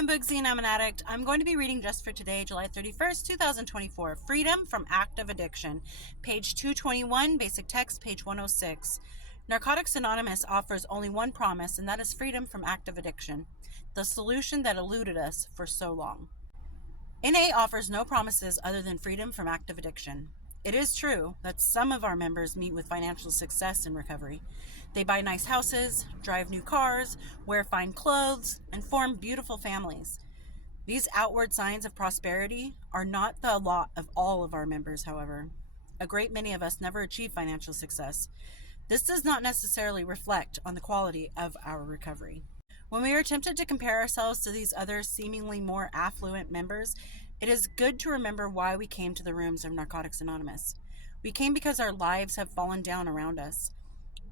I'm Boogsy and I'm an addict. I'm going to be reading just for today, July 31st, 2024. Freedom from Active Addiction. Page 221, basic text, page 106. Narcotics Anonymous offers only one promise, and that is freedom from active addiction, the solution that eluded us for so long. NA offers no promises other than freedom from active addiction. It is true that some of our members meet with financial success in recovery. They buy nice houses, drive new cars, wear fine clothes, and form beautiful families. These outward signs of prosperity are not the lot of all of our members, however. A great many of us never achieve financial success. This does not necessarily reflect on the quality of our recovery. When we are tempted to compare ourselves to these other seemingly more affluent members, it is good to remember why we came to the rooms of Narcotics Anonymous. We came because our lives have fallen down around us.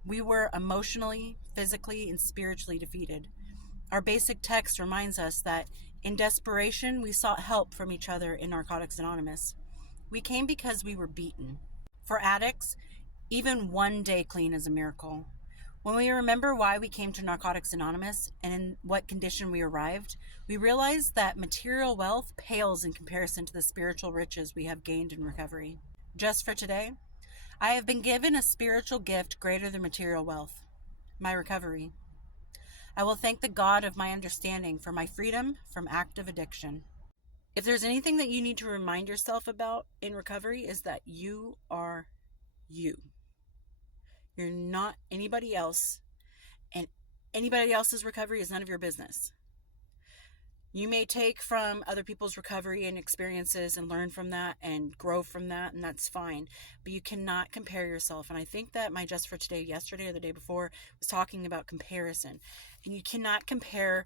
We were emotionally, physically, and spiritually defeated. Our basic text reminds us that in desperation, we sought help from each other in Narcotics Anonymous. We came because we were beaten. For addicts, even one day clean is a miracle. When we remember why we came to Narcotics Anonymous and in what condition we arrived, we realize that material wealth pales in comparison to the spiritual riches we have gained in recovery. Just for today, I have been given a spiritual gift greater than material wealth, my recovery. I will thank the God of my understanding for my freedom from active addiction. If there's anything that you need to remind yourself about in recovery, is that you are you. You're not anybody else, and anybody else's recovery is none of your business. You may take from other people's recovery and experiences and learn from that and grow from that, and that's fine. But you cannot compare yourself. And I think that my Just for Today, yesterday or the day before, was talking about comparison. And you cannot compare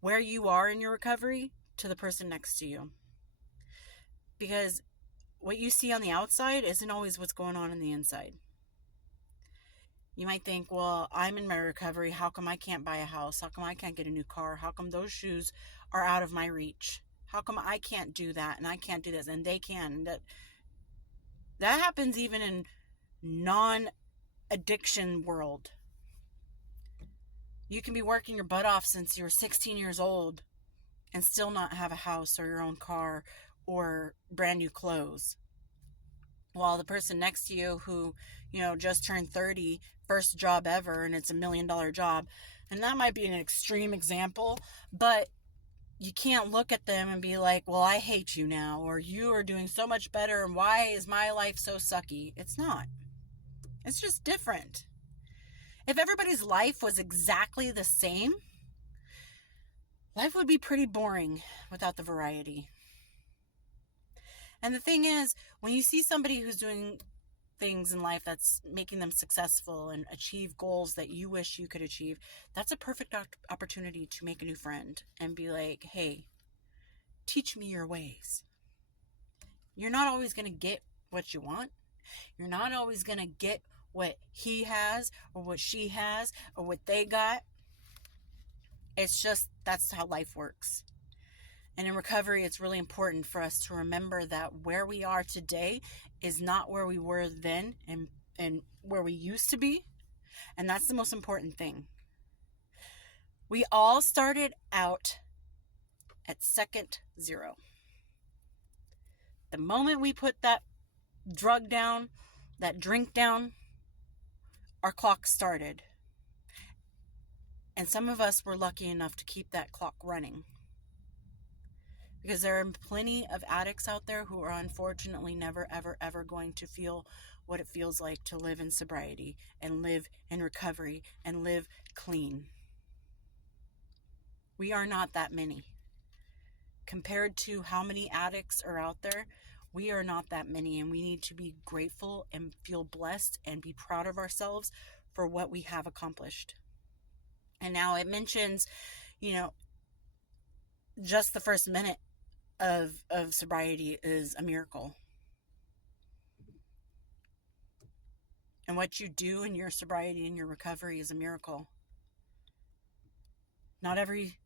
where you are in your recovery to the person next to you. Because what you see on the outside isn't always what's going on the inside. You might think, well, I'm in my recovery. How come I can't buy a house? How come I can't get a new car? How come those shoes are out of my reach? How come I can't do that and I can't do this and they can? And that happens even in non-addiction world. You can be working your butt off since you were 16 years old and still not have a house or your own car or brand new clothes. While the person next to you who, just turned 30, first job ever, and it's $1 million job, and that might be an extreme example, but you can't look at them and be like, well, I hate you now, or you are doing so much better, and why is my life so sucky? It's not. It's just different. If everybody's life was exactly the same, life would be pretty boring without the variety. And the thing is, when you see somebody who's doing things in life that's making them successful and achieve goals that you wish you could achieve, that's a perfect opportunity to make a new friend and be like, hey, teach me your ways. You're not always going to get what you want. You're not always going to get what he has or what she has or what they got. It's just, that's how life works. And in recovery, it's really important for us to remember that where we are today is not where we were then and where we used to be. And that's the most important thing. We all started out at second zero. The moment we put that drug down, that drink down, our clock started. And some of us were lucky enough to keep that clock running. Because there are plenty of addicts out there who are unfortunately never, ever, ever going to feel what it feels like to live in sobriety and live in recovery and live clean. We are not that many. Compared to how many addicts are out there, we are not that many, and we need to be grateful and feel blessed and be proud of ourselves for what we have accomplished. And now it mentions, just the first minute of sobriety is a miracle. And what you do in your sobriety and your recovery is a miracle. Not every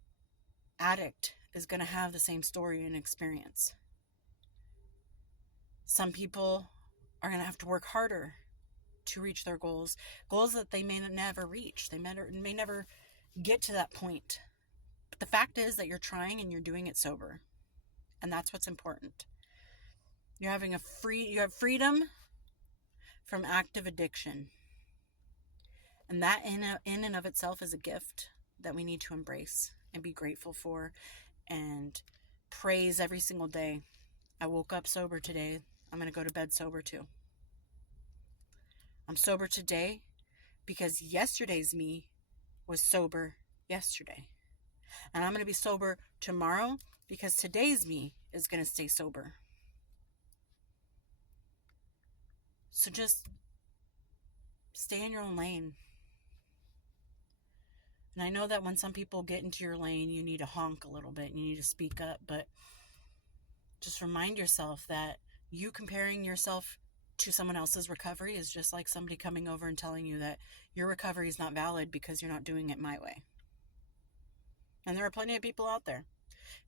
addict is going to have the same story and experience. Some people are going to have to work harder to reach their goals that they may never reach. They may never get to that point. But the fact is that you're trying and you're doing it sober. And that's what's important. You have freedom from active addiction. And that in and of itself is a gift that we need to embrace and be grateful for and praise every single day. I woke up sober today. I'm going to go to bed sober too. I'm sober today because yesterday's me was sober yesterday. And I'm going to be sober tomorrow because today's me is going to stay sober. So just stay in your own lane. And I know that when some people get into your lane, you need to honk a little bit and you need to speak up, but just remind yourself that you comparing yourself to someone else's recovery is just like somebody coming over and telling you that your recovery is not valid because you're not doing it my way. And there are plenty of people out there.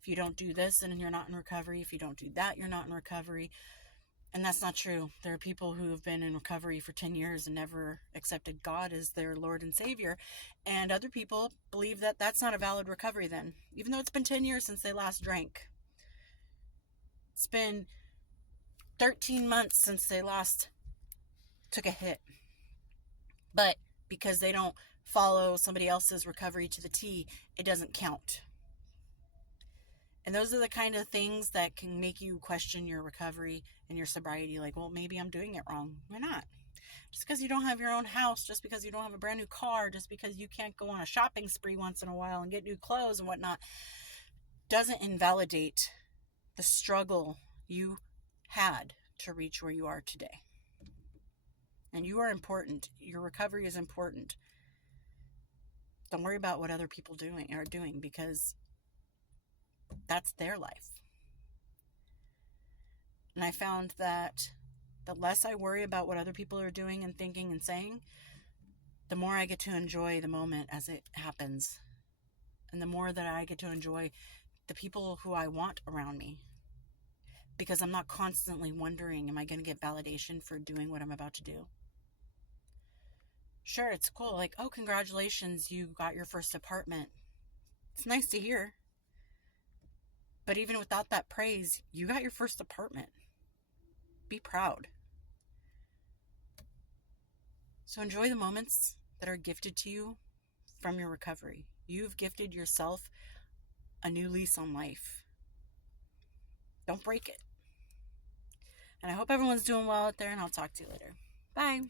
If you don't do this, then you're not in recovery. If you don't do that, you're not in recovery. And that's not true. There are people who have been in recovery for 10 years and never accepted God as their Lord and Savior. And other people believe that that's not a valid recovery then, even though it's been 10 years since they last drank. It's been 13 months since they last took a hit. But because they don't follow somebody else's recovery to the T, it doesn't count. And those are the kind of things that can make you question your recovery and your sobriety. Like, well, maybe I'm doing it wrong. You're not. Just because you don't have your own house, just because you don't have a brand new car, just because you can't go on a shopping spree once in a while and get new clothes and whatnot, doesn't invalidate the struggle you had to reach where you are today. And you are important. Your recovery is important. Don't worry about what other people are doing because that's their life. And I found that the less I worry about what other people are doing and thinking and saying, the more I get to enjoy the moment as it happens. And the more that I get to enjoy the people who I want around me. Because I'm not constantly wondering, am I going to get validation for doing what I'm about to do? Sure, it's cool. Like, oh, congratulations, you got your first apartment. It's nice to hear. But even without that praise, you got your first apartment. Be proud. So enjoy the moments that are gifted to you from your recovery. You've gifted yourself a new lease on life. Don't break it. And I hope everyone's doing well out there, and I'll talk to you later. Bye.